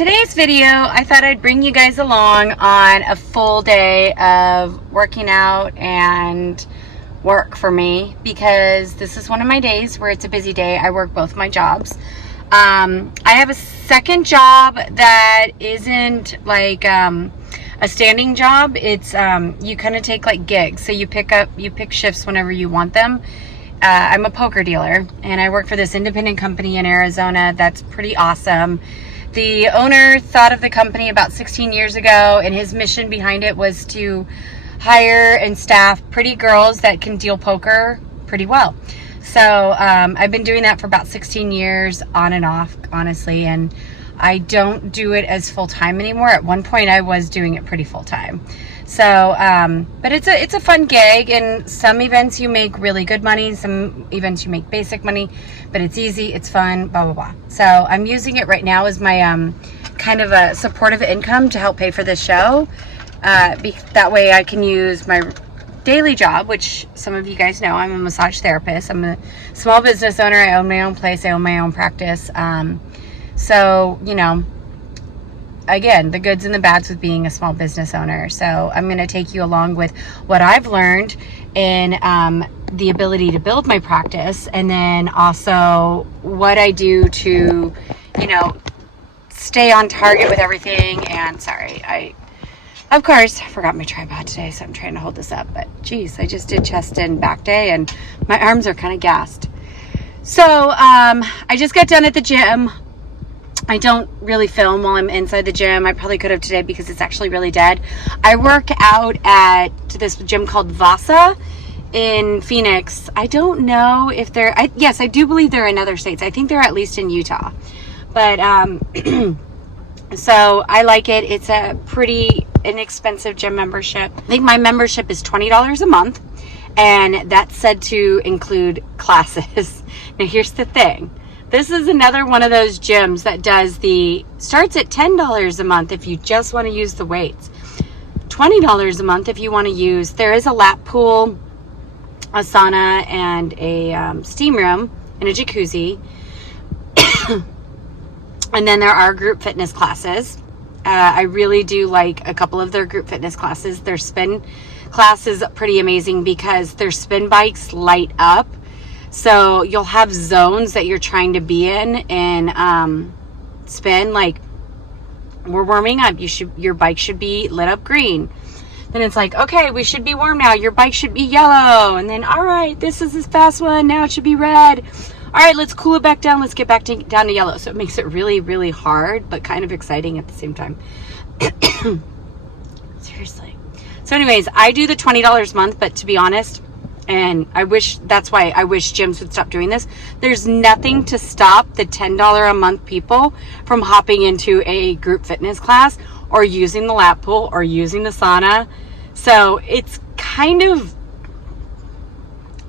today's video, I thought I'd bring you guys along on a full day of working out and work for me, because this is one of my days where it's a busy day. I work both my jobs. I have a second job that isn't like a standing job. It's you kind of take like gigs, so you pick shifts whenever you want them. I'm a poker dealer, and I work for this independent company in Arizona that's pretty awesome. The owner thought of the company about 16 years ago, and his mission behind it was to hire and staff pretty girls that can deal poker pretty well. So I've been doing that for about 16 years, on and off, honestly, and I don't do it as full-time anymore. At one point I was doing it pretty full-time. So, but it's a fun gig, and some events you make really good money, some events you make basic money, but it's easy, it's fun, blah, blah, blah. So I'm using it right now as my kind of a supportive income to help pay for this show. That way I can use my daily job, which some of you guys know, I'm a massage therapist. I'm a small business owner. I own my own place. I own my own practice. So, you know, again, the goods and the bads with being a small business owner. So I'm going to take you along with what I've learned in the ability to build my practice, and then also what I do to, you know, stay on target with everything. And sorry, of course, I forgot my tripod today, so I'm trying to hold this up. But geez, I just did chest and back day, and my arms are kind of gassed. So I just got done at the gym. I don't really film while I'm inside the gym. I probably could have today because it's actually really dead. I work out at this gym called Vasa in Phoenix. I don't know if they're, yes, I do believe they're in other states. I think they're at least in Utah. But so I like it. It's a pretty inexpensive gym membership. I think my membership is $20 a month, and that's said to include classes. Now here's the thing. This is another one of those gyms that starts at $10 a month if you just want to use the weights. $20 a month if you want to use, there is a lap pool, a sauna, and a steam room, and a jacuzzi. And then there are group fitness classes. I really do like a couple of their group fitness classes. Their spin class is pretty amazing because their spin bikes light up. So you'll have zones that you're trying to be in and spin. Like, we're warming up. Your bike should be lit up green. Then it's like, okay, we should be warm now. Your bike should be yellow. And then, all right, this is this fast one. Now it should be red. All right, let's cool it back down. Let's get back down to yellow. So it makes it really, really hard, but kind of exciting at the same time. Seriously. So anyways, I do the $20 a month, but to be honest, and that's why I wish gyms would stop doing this. There's nothing to stop the $10 a month people from hopping into a group fitness class or using the lap pool or using the sauna. So it's kind of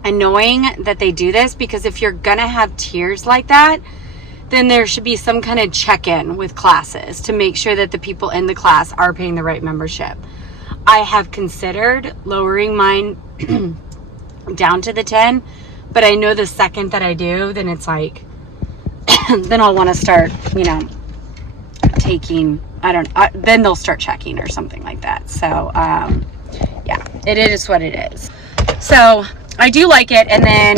annoying that they do this, because if you're gonna have tiers like that, then there should be some kind of check-in with classes to make sure that the people in the class are paying the right membership. I have considered lowering mine down to the 10, but I know the second that I do, then it's like then I'll want to start, you know, taking, then they'll start checking or something like that. So yeah, it is what it is. So I do like it. And then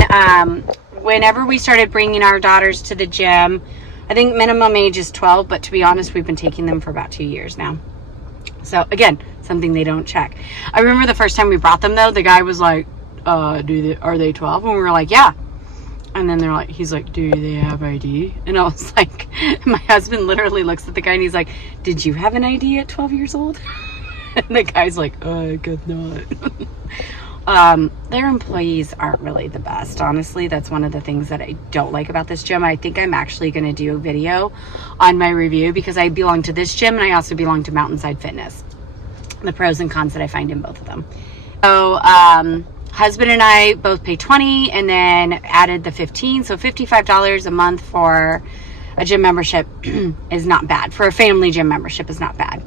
whenever we started bringing our daughters to the gym, I think minimum age is 12, but to be honest, we've been taking them for about 2 years now. So again, something they don't check. I remember the first time we brought them though, the guy was like, are they 12? And we were like, yeah. And then he's like, do they have ID? And I was like, my husband literally looks at the guy and he's like, did you have an ID at 12 years old? And the guy's like, I guess not. Their employees aren't really the best, honestly. That's one of the things that I don't like about this gym. I think I'm actually going to do a video on my review, because I belong to this gym and I also belong to Mountainside Fitness, the pros and cons that I find in both of them. So husband and I both pay $20 and then added the $15, so $55 a month for a gym membership is not bad. For a family gym membership is not bad.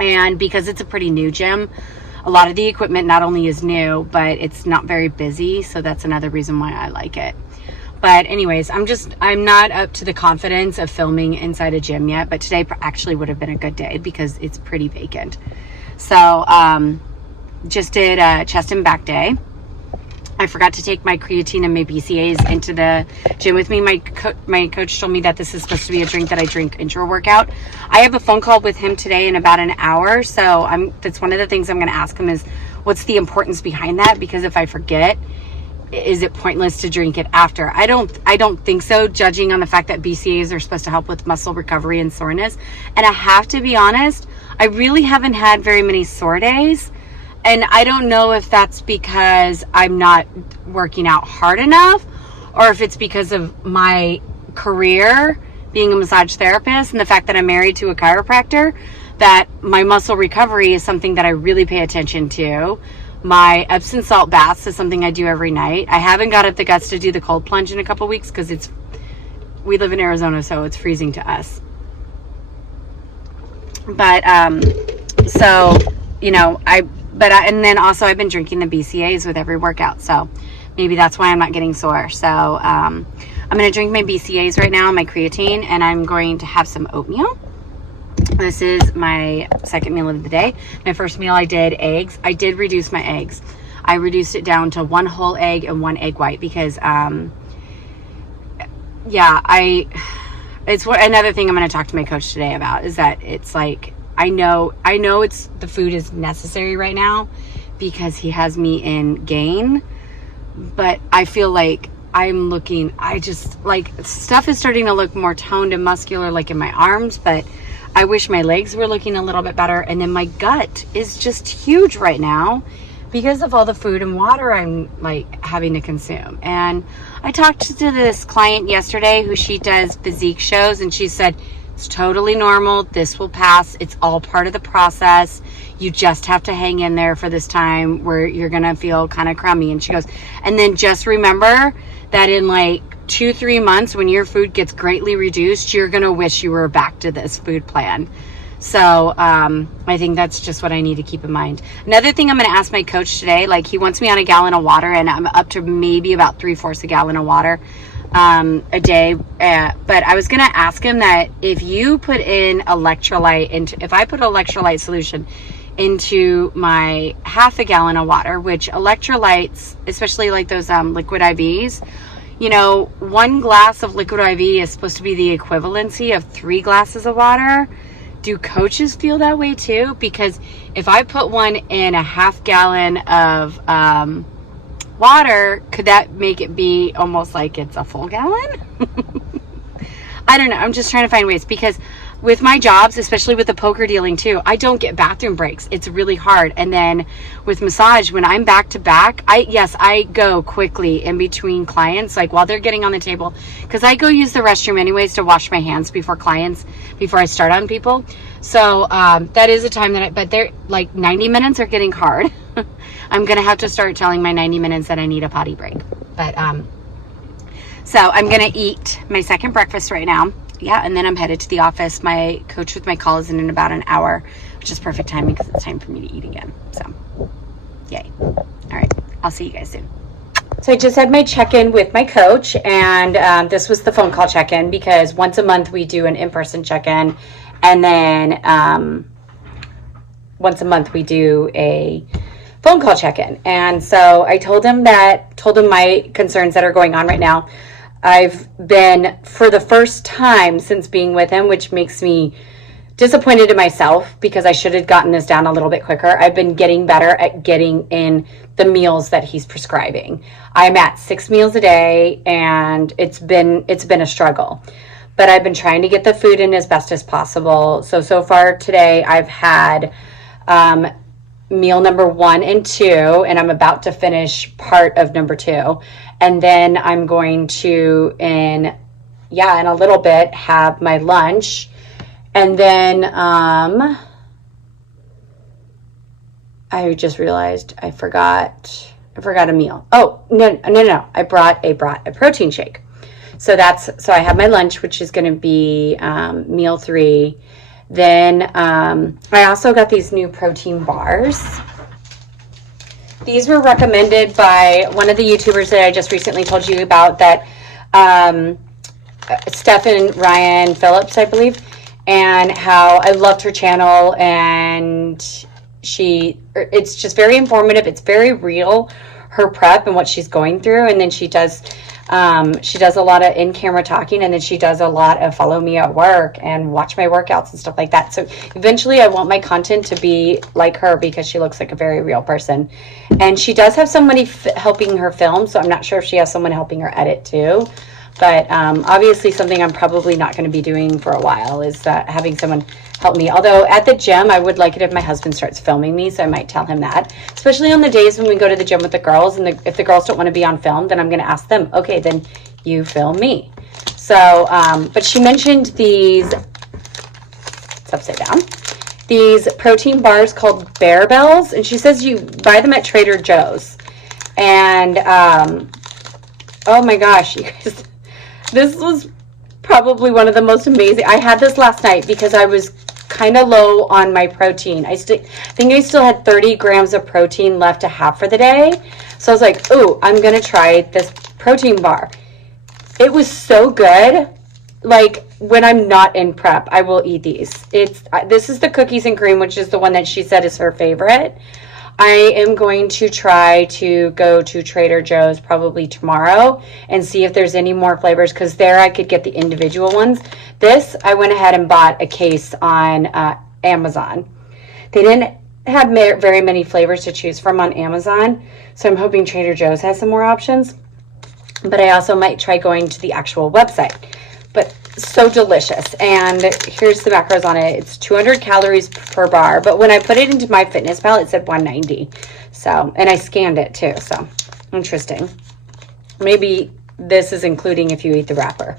And because it's a pretty new gym, a lot of the equipment not only is new, but it's not very busy. So that's another reason why I like it. But anyways, I'm not up to the confidence of filming inside a gym yet, but today actually would have been a good day because it's pretty vacant. So, just did a chest and back day. I forgot to take my creatine and my BCAAs into the gym with me. My coach told me that this is supposed to be a drink that I drink intra-workout. I have a phone call with him today in about an hour, so that's one of the things I'm going to ask him is, what's the importance behind that? Because if I forget, is it pointless to drink it after? I don't think so, judging on the fact that BCAAs are supposed to help with muscle recovery and soreness. And I have to be honest, I really haven't had very many sore days. And I don't know if that's because I'm not working out hard enough, or if it's because of my career being a massage therapist and the fact that I'm married to a chiropractor, that my muscle recovery is something that I really pay attention to. My Epsom salt baths is something I do every night. I haven't got up the guts to do the cold plunge in a couple weeks because we live in Arizona, so it's freezing to us. But, so, you know, and then also I've been drinking the BCAAs with every workout, so maybe that's why I'm not getting sore. So, I'm going to drink my BCAAs right now, my creatine, and I'm going to have some oatmeal. This is my second meal of the day. My first meal I did eggs. I did reduce my eggs. I reduced it down to 1 whole egg and 1 egg white because, it's another thing I'm going to talk to my coach today about is that it's like, I know the food is necessary right now because he has me in gain, but I feel like stuff is starting to look more toned and muscular, like in my arms, but I wish my legs were looking a little bit better. And then my gut is just huge right now because of all the food and water I'm like having to consume. And I talked to this client yesterday who she does physique shows, and she said, it's totally normal. This will pass. It's all part of the process. You just have to hang in there for this time where you're going to feel kind of crummy. And she goes, and then just remember that in like 2-3 months, when your food gets greatly reduced, you're going to wish you were back to this food plan. So, I think that's just what I need to keep in mind. Another thing I'm going to ask my coach today, like he wants me on a gallon of water, and I'm up to maybe about 3/4 a gallon of water, a day. But I was going to ask him that if you put in if I put electrolyte solution into my 1/2 gallon of water, which electrolytes, especially like those, liquid IVs, you know, 1 glass of liquid IV is supposed to be the equivalency of 3 glasses of water. Do coaches feel that way too? Because if I put one in a 1/2 gallon of water, could that make it be almost like it's a full gallon? I don't know. I'm just trying to find ways, because with my jobs, especially with the poker dealing too, I don't get bathroom breaks. It's really hard. And then with massage, when I'm back to back, I go quickly in between clients, like while they're getting on the table, because I go use the restroom anyways to wash my hands before I start on people. So that is a time but they're like 90 minutes are getting hard. I'm going to have to start telling my 90 minutes that I need a potty break. But so I'm going to eat my second breakfast right now. Yeah, and then I'm headed to the office. My coach with my call is in about an hour, which is perfect timing because it's time for me to eat again. So, yay. All right, I'll see you guys soon. So I just had my check-in with my coach, and this was the phone call check-in, because once a month we do an in-person check-in, and then once a month we do a phone call check-in. And so I told him my concerns that are going on right now. I've been, for the first time since being with him, which makes me disappointed in myself because I should have gotten this down a little bit quicker. I've been getting better at getting in the meals that he's prescribing. I'm at 6 meals a day, and it's been a struggle, but I've been trying to get the food in as best as possible. So far today I've had meal number 1 and 2, and I'm about to finish part of number 2. And then I'm going to, in a little bit, have my lunch. And then I just realized I forgot a meal. Oh, no. I brought a protein shake. So I have my lunch, which is going to be meal 3. Then I also got these new protein bars. These were recommended by one of the YouTubers that I just recently told you about, that Stephen Ryan Phillips, I believe, and how I loved her channel, and it's just very informative. It's very real, her prep and what she's going through, and then she does a lot of in-camera talking, and then she does a lot of follow me at work and watch my workouts and stuff like that. So eventually I want my content to be like her, because she looks like a very real person. And she does have somebody helping her film, so I'm not sure if she has someone helping her edit too. But obviously something I'm probably not going to be doing for a while is having someone help me. Although at the gym, I would like it if my husband starts filming me, so I might tell him that. Especially on the days when we go to the gym with the girls, and if the girls don't want to be on film, then I'm going to ask them, okay, then you film me. So, but she mentioned these, it's upside down, these protein bars called Bear Bells, and she says you buy them at Trader Joe's. And, oh my gosh, you guys, this was probably one of the most amazing. I had this last night because I was kind of low on my protein. I think I still had 30 grams of protein left to have for the day. So I was like, ooh, I'm going to try this protein bar. It was so good. Like, when I'm not in prep, I will eat these. This is the cookies and cream, which is the one that she said is her favorite. I am going to try to go to Trader Joe's probably tomorrow and see if there's any more flavors, because there I could get the individual ones. This, I went ahead and bought a case on Amazon. They didn't have very many flavors to choose from on Amazon, so I'm hoping Trader Joe's has some more options. But I also might try going to the actual website. But so delicious. And here's the macros on it. It's 200 calories per bar, but when I put it into MyFitnessPal, it said 190. So, and I scanned it too, so interesting. Maybe this is including if you eat the wrapper.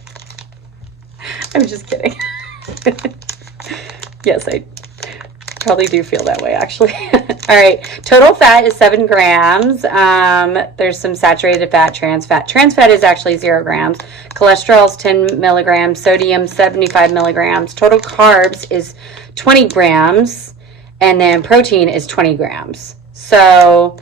I'm just kidding. Yes, I probably do feel that way, actually. All right, total fat is 7 grams. There's some saturated fat, trans fat. Trans fat is actually 0 grams. Cholesterol is 10 milligrams. Sodium, 75 milligrams. Total carbs is 20 grams. And then protein is 20 grams. So,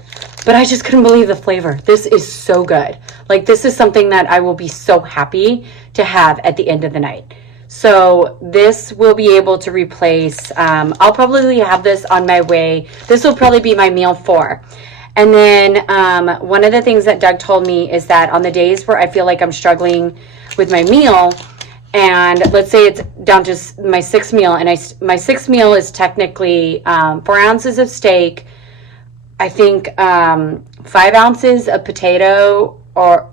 but I just couldn't believe the flavor. This is so good. Like, this is something that I will be so happy to have at the end of the night. So this will be able to replace, I'll probably have this on my way. This will probably be my meal 4. And then one of the things that Doug told me is that on the days where I feel like I'm struggling with my meal, and let's say it's down to my 6th meal, and my 6th meal is technically 4 ounces of steak, I think 5 ounces of potato or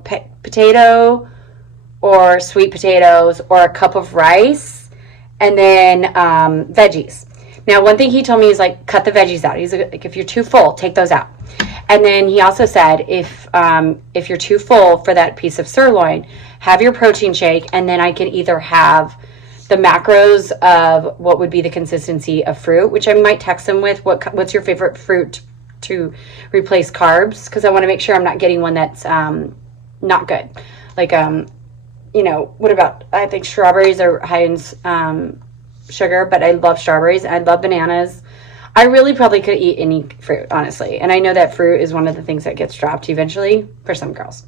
or sweet potatoes, or a cup of rice, and then veggies. Now, one thing he told me is, like, cut the veggies out. He's like, if you're too full, take those out. And then he also said, if you're too full for that piece of sirloin, have your protein shake, and then I can either have the macros of what would be the consistency of fruit, which I might text him with, what's your favorite fruit to replace carbs, because I want to make sure I'm not getting one that's not good. Like, you know, what about, I think strawberries are high in sugar, but I love strawberries. I love bananas. I really probably could eat any fruit, honestly. And I know that fruit is one of the things that gets dropped eventually for some girls.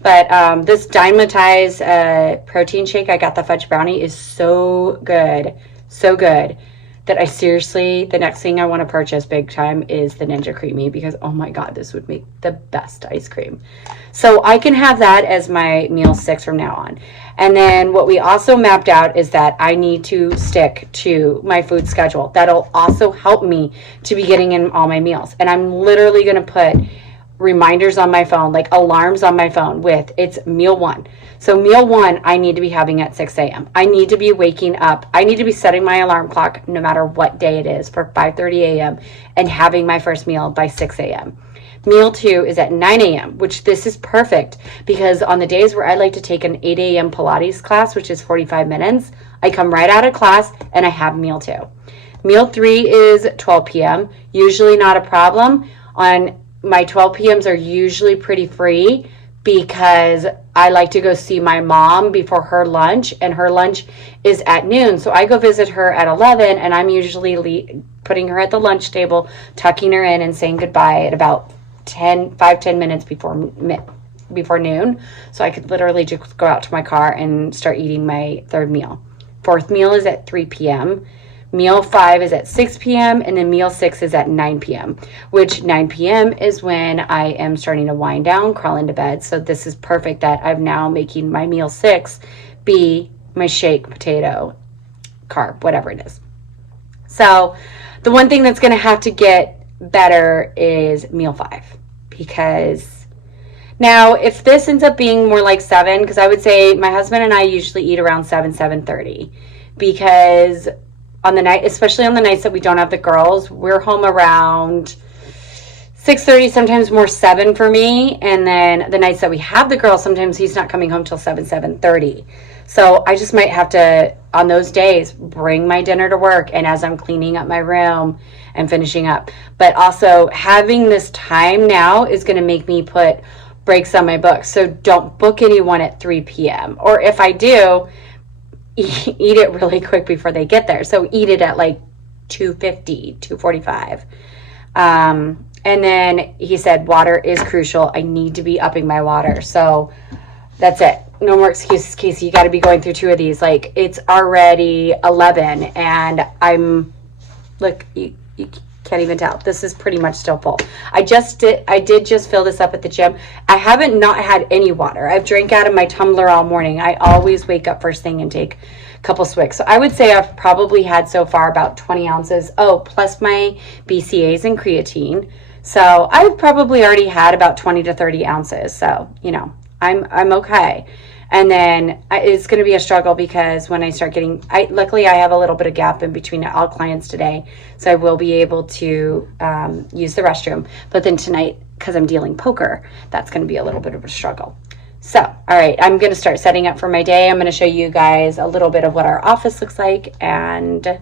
But this Dynamitized protein shake, I got the fudge brownie, is so good that I seriously, the next thing I want to purchase big time is the Ninja Creamy, because oh my god, this would make the best ice cream. So I can have that as my meal 6 from now on. And then what we also mapped out is that I need to stick to my food schedule. That'll also help me to be getting in all my meals. And I'm literally going to put reminders on my phone, like alarms on my phone with, it's meal 1. So meal 1, I need to be having at 6 a.m. I need to be waking up. I need to be setting my alarm clock no matter what day it is for 5:30 a.m. and having my first meal by 6 a.m. Meal 2 is at 9 a.m., which this is perfect because on the days where I like to take an 8 a.m. Pilates class, which is 45 minutes, I come right out of class and I have meal 2. Meal 3 is 12 p.m., usually not a problem. On my 12 p.m.s are usually pretty free because I like to go see my mom before her lunch, and her lunch is at noon. So I go visit her at 11, and I'm usually putting her at the lunch table, tucking her in, and saying goodbye at about 5-10 minutes before before noon. So I could literally just go out to my car and start eating my third meal. Fourth meal is at 3 p.m. Meal 5 is at 6 p.m. and then meal 6 is at 9 p.m., which 9 p.m. is when I am starting to wind down, crawl into bed. So this is perfect that I'm now making my meal 6 be my shake, potato, carb, whatever it is. So the one thing that's going to have to get better is meal 5, because now if this ends up being more like 7, because I would say my husband and I usually eat around 7:30, because on the night, especially on the nights that we don't have the girls, we're home around 6:30, sometimes more 7 for me. And then the nights that we have the girls, sometimes he's not coming home till 7:30. So I just might have to, on those days, bring my dinner to work, and as I'm cleaning up my room and finishing up. But also having this time now is going to make me put breaks on my book. So don't book anyone at 3 p.m. Or if I do, eat it really quick before they get there. So eat it at like 2:50, 2:45. And then he said water is crucial. I need to be upping my water. So that's it. No more excuses, Casey. You got to be going through 2 of these. Like, it's already 11 and I'm, look, you can't even tell. This is pretty much still full. I did just fill this up at the gym. I haven't not had any water. I've drank out of my tumbler all morning. I always wake up first thing and take a couple swigs. So I would say I've probably had so far about 20 ounces. Oh, plus my BCAAs and creatine. So I've probably already had about 20 to 30 ounces. So, you know, I'm okay. And then it's going to be a struggle because when I start getting, luckily I have a little bit of gap in between all clients today. So I will be able to use the restroom. But then tonight, because I'm dealing poker, that's going to be a little bit of a struggle. So, all right, I'm going to start setting up for my day. I'm going to show you guys a little bit of what our office looks like. And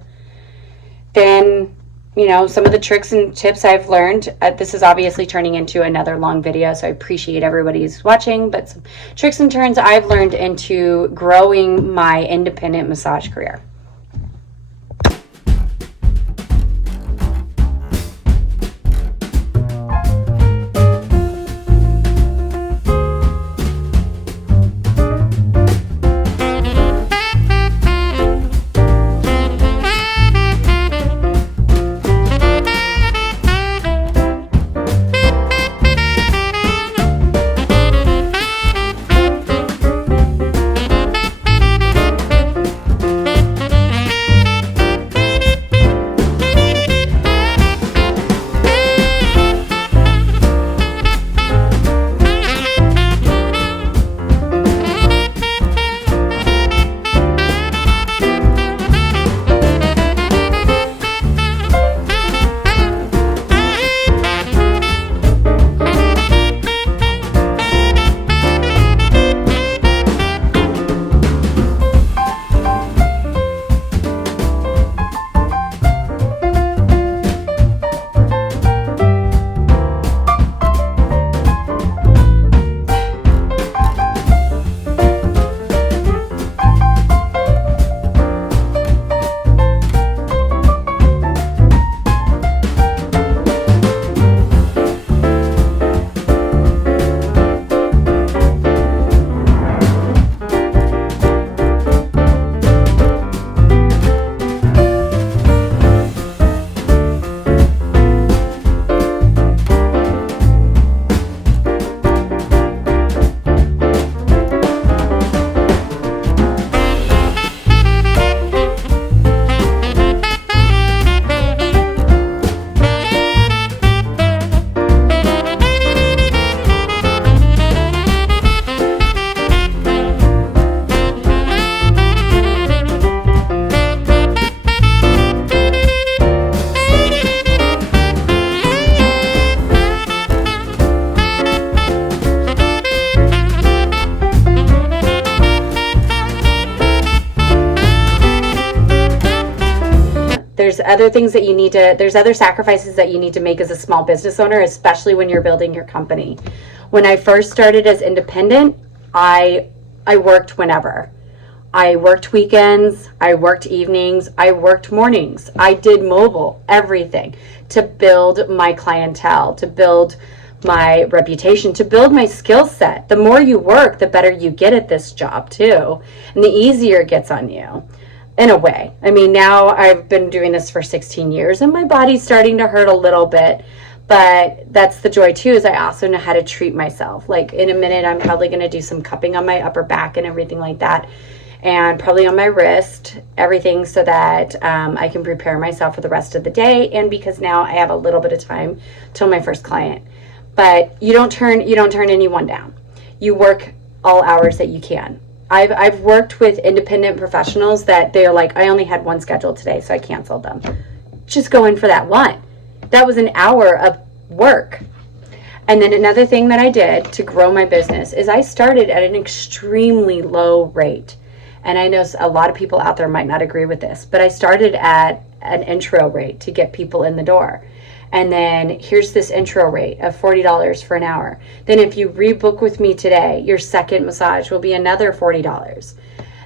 then, you know, some of the tricks and tips I've learned. This is obviously turning into another long video, so I appreciate everybody who's watching. But some tricks and turns I've learned into growing my independent massage career. There's other things that you need to, there's other sacrifices that you need to make as a small business owner, especially when you're building your company. When I first started as independent, I worked whenever. I worked weekends, I worked evenings, I worked mornings. I did mobile, everything to build my clientele, to build my reputation, to build my skill set. The more you work, the better you get at this job too, and the easier it gets on you, in a way. I mean, now I've been doing this for 16 years and my body's starting to hurt a little bit, but that's the joy too, is I also know how to treat myself. Like in a minute, I'm probably going to do some cupping on my upper back and everything like that, and probably on my wrist, everything, so that I can prepare myself for the rest of the day, and because now I have a little bit of time till my first client. But you don't turn anyone down. You work all hours that you can. I've worked with independent professionals that they're like, I only had one scheduled today, so I canceled them. Just go in for that one. That was an hour of work. And then another thing that I did to grow my business is I started at an extremely low rate. And I know a lot of people out there might not agree with this, but I started at an intro rate to get people in the door. And then here's this intro rate of $40 for an hour. Then if you rebook with me today, your second massage will be another $40.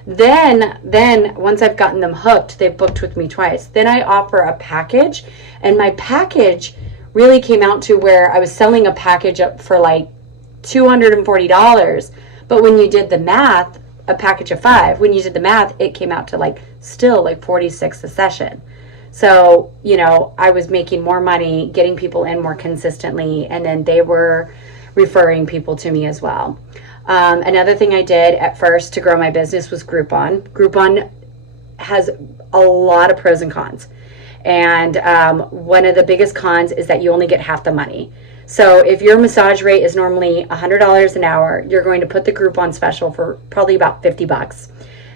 Then once I've gotten them hooked, they've booked with me twice. Then I offer a package, and my package really came out to where I was selling a package up for like $240. But when you did the math, a package of 5, when you did the math, it came out to like still like $46 a session. So, you know, I was making more money, getting people in more consistently, and then they were referring people to me as well. Another thing I did at first to grow my business was Groupon. Groupon has a lot of pros and cons. And one of the biggest cons is that you only get half the money. So if your massage rate is normally $100 an hour, you're going to put the Groupon special for probably about $50,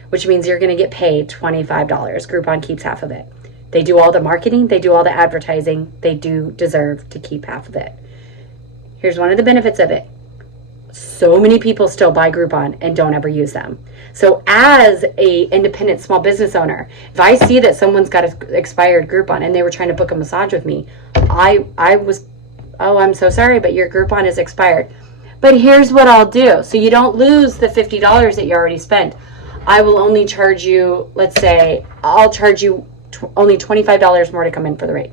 which means you're going to get paid $25. Groupon keeps half of it. They do all the marketing, they do all the advertising, they do deserve to keep half of it. Here's one of the benefits of it. So many people still buy Groupon and don't ever use them. So as a independent small business owner, if I see that someone's got an expired Groupon and they were trying to book a massage with me, I was, oh, I'm so sorry, but your Groupon is expired. But here's what I'll do. So you don't lose the $50 that you already spent. I will only charge you, let's say, I'll charge you only $25 more to come in for the rate.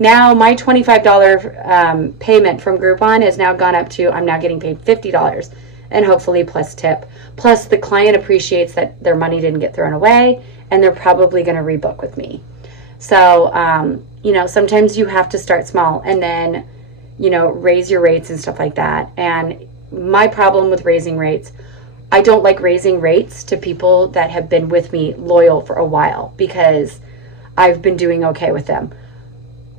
Now my $25 payment from Groupon has now gone up to, I'm now getting paid $50, and hopefully plus tip. Plus the client appreciates that their money didn't get thrown away, and they're probably going to rebook with me. So, you know, sometimes you have to start small and then, you know, raise your rates and stuff like that. And my problem with raising rates, I don't like raising rates to people that have been with me loyal for a while, because I've been doing okay with them.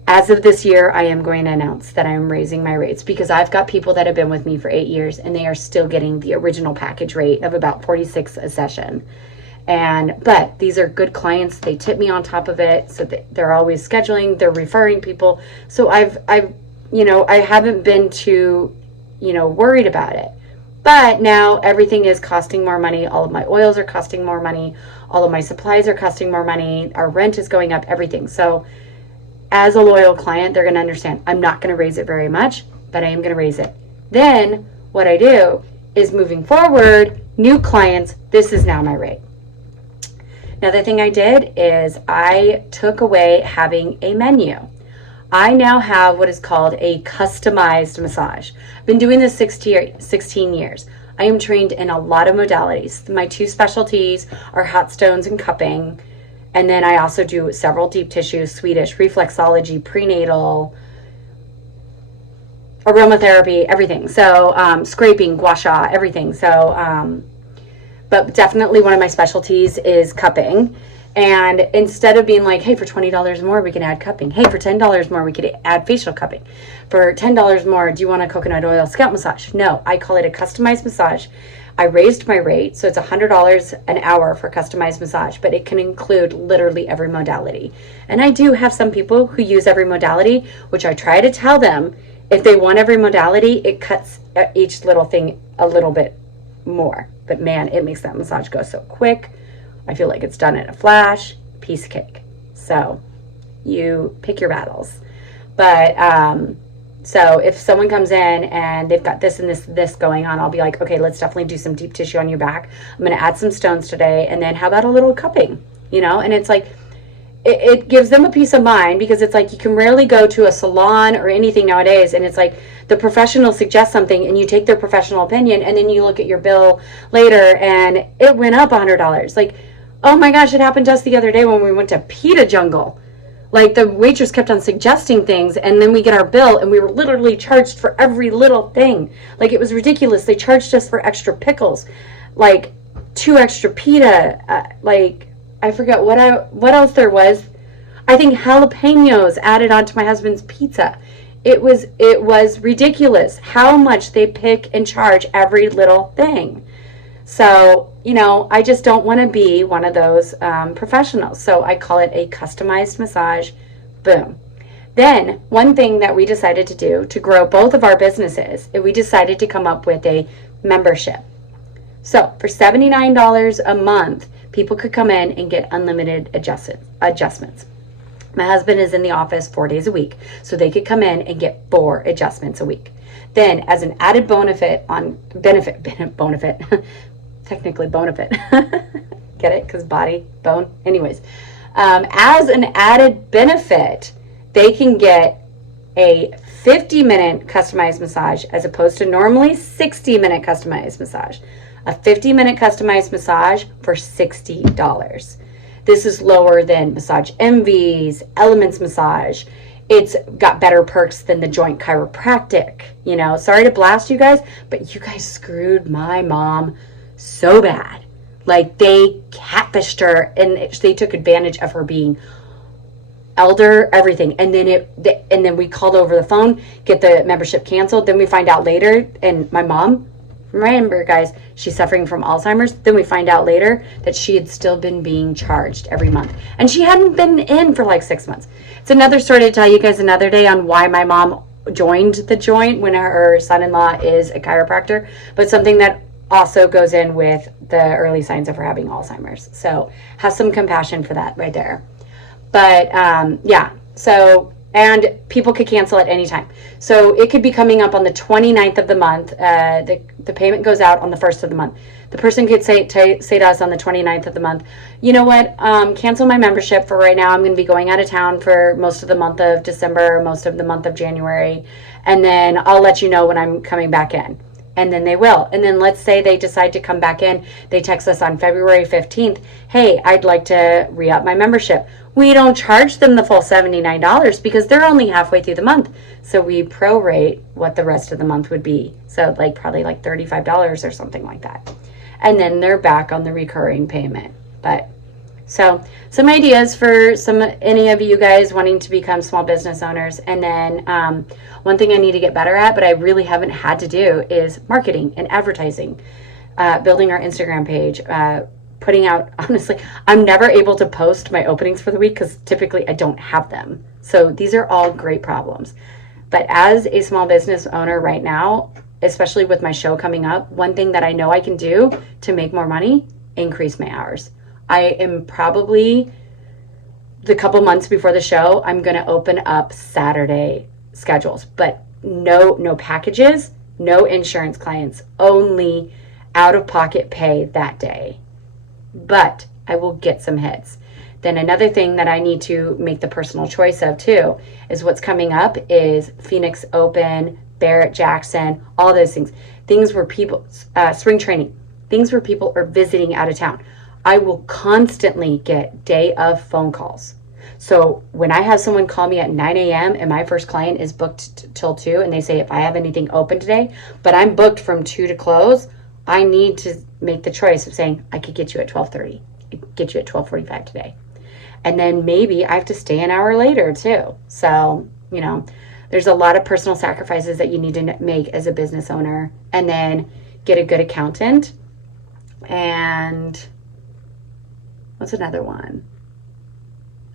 As of this year, I am going to announce that I'm raising my rates, because I've got people that have been with me for 8 years and they are still getting the original package rate of about $46 a session. But these are good clients. They tip me on top of it. So they're always scheduling, they're referring people. So I've, you know, I haven't been too, you know, worried about it. But now everything is costing more money. All of my oils are costing more money. All of my supplies are costing more money. Our rent is going up, everything. So as a loyal client, they're going to understand I'm not going to raise it very much, but I am going to raise it. Then what I do is, moving forward, new clients, this is now my rate. Another thing I did is I took away having a menu. I now have what is called a customized massage. I've been doing this 16 years. I am trained in a lot of modalities. My 2 specialties are hot stones and cupping. And then I also do several deep tissues, Swedish, reflexology, prenatal, aromatherapy, everything. So scraping, gua sha, everything. So, but definitely one of my specialties is cupping. And instead of being like, hey, for $20 more, we can add cupping. Hey, for $10 more, we could add facial cupping. For $10 more, do you want a coconut oil scalp massage? No, I call it a customized massage. I raised my rate, so it's $100 an hour for customized massage, but it can include literally every modality. And I do have some people who use every modality, which I try to tell them, if they want every modality, it cuts each little thing a little bit more. But man, it makes that massage go so quick. I feel like it's done in a flash, piece of cake. So you pick your battles. But so if someone comes in and they've got this and this going on, I'll be like, okay, let's definitely do some deep tissue on your back. I'm going to add some stones today. And then how about a little cupping, you know? And it's like, it gives them a peace of mind, because it's like you can rarely go to a salon or anything nowadays, and it's like the professional suggests something and you take their professional opinion, and then you look at your bill later and it went up $100. Like, oh my gosh, it happened just the other day when we went to Pita Jungle. Like, the waitress kept on suggesting things, and then we get our bill and we were literally charged for every little thing. Like, it was ridiculous. They charged us for extra pickles, like 2 extra pita, like I forget what else there was. I think jalapenos added onto my husband's pizza. It was ridiculous how much they pick and charge every little thing. So, you know, I just don't want to be one of those professionals. So I call it a customized massage. Boom. Then one thing that we decided to do to grow both of our businesses is we decided to come up with a membership. So for $79 a month, people could come in and get unlimited adjustments. My husband is in the office 4 days a week, so they could come in and get 4 adjustments a week. Then, as an added benefit, technically benefit, get it? Because body, bone, anyways. As an added benefit, they can get a 50-minute customized massage as opposed to normally 60-minute customized massage. A 50-minute customized massage for $60. This is lower than Massage Envy's, Elements Massage. It's got better perks than the Joint Chiropractic. You know, sorry to blast you guys, but you guys screwed my mom so bad. Like, they catfished her and they took advantage of her being elder, everything. And then we called over the phone, get the membership canceled. Then we find out later, and my mom, remember guys, she's suffering from Alzheimer's. Then we find out later that she had still been being charged every month, and she hadn't been in for like 6 months. It's another story to tell you guys another day on why my mom joined the Joint when her son-in-law is a chiropractor, but something that also goes in with the early signs of her having Alzheimer's. So have some compassion for that right there. But yeah, so, and people could cancel at any time. So it could be coming up on the 29th of the month. The payment goes out on the 1st of the month. The person could say to us on the 29th of the month, you know what, cancel my membership for right now. I'm going to be going out of town for most of the month of December, most of the month of January, and then I'll let you know when I'm coming back in. And then they will. And then let's say they decide to come back in. They text us on February 15th, hey, I'd like to re-up my membership. We don't charge them the full $79 because they're only halfway through the month. So we prorate what the rest of the month would be. So like probably like $35 or something like that. And then they're back on the recurring payment. But so some ideas for any of you guys wanting to become small business owners. And then one thing I need to get better at, but I really haven't had to do, is marketing and advertising, building our Instagram page, putting out, honestly, I'm never able to post my openings for the week because typically I don't have them. So these are all great problems. But as a small business owner right now, especially with my show coming up, one thing that I know I can do to make more money, increase my hours. I am probably, the couple months before the show, I'm going to open up Saturday schedules, but no packages, no insurance clients, only out-of-pocket pay that day. But I will get some hits. Then another thing that I need to make the personal choice of too is what's coming up is Phoenix Open, Barrett Jackson, all those things. Things where people, spring training, things where people are visiting out of town. I will constantly get day of phone calls. So when I have someone call me at 9 a.m. and my first client is booked till 2 and they say, if I have anything open today, but I'm booked from 2 to close, I need to make the choice of saying, I could get you at 12:30, get you at 12:45 today. And then maybe I have to stay an hour later too. So, you know, there's a lot of personal sacrifices that you need to make as a business owner. And then get a good accountant. And what's another one?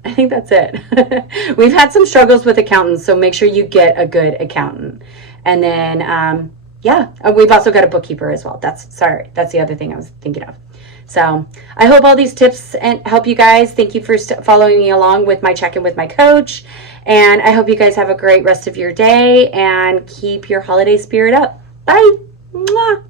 I think that's it. We've had some struggles with accountants, so make sure you get a good accountant. And then, yeah, we've also got a bookkeeper as well. That's the other thing I was thinking of. So I hope all these tips help you guys. Thank you for following me along with my check-in with my coach. And I hope you guys have a great rest of your day and keep your holiday spirit up. Bye. Mwah.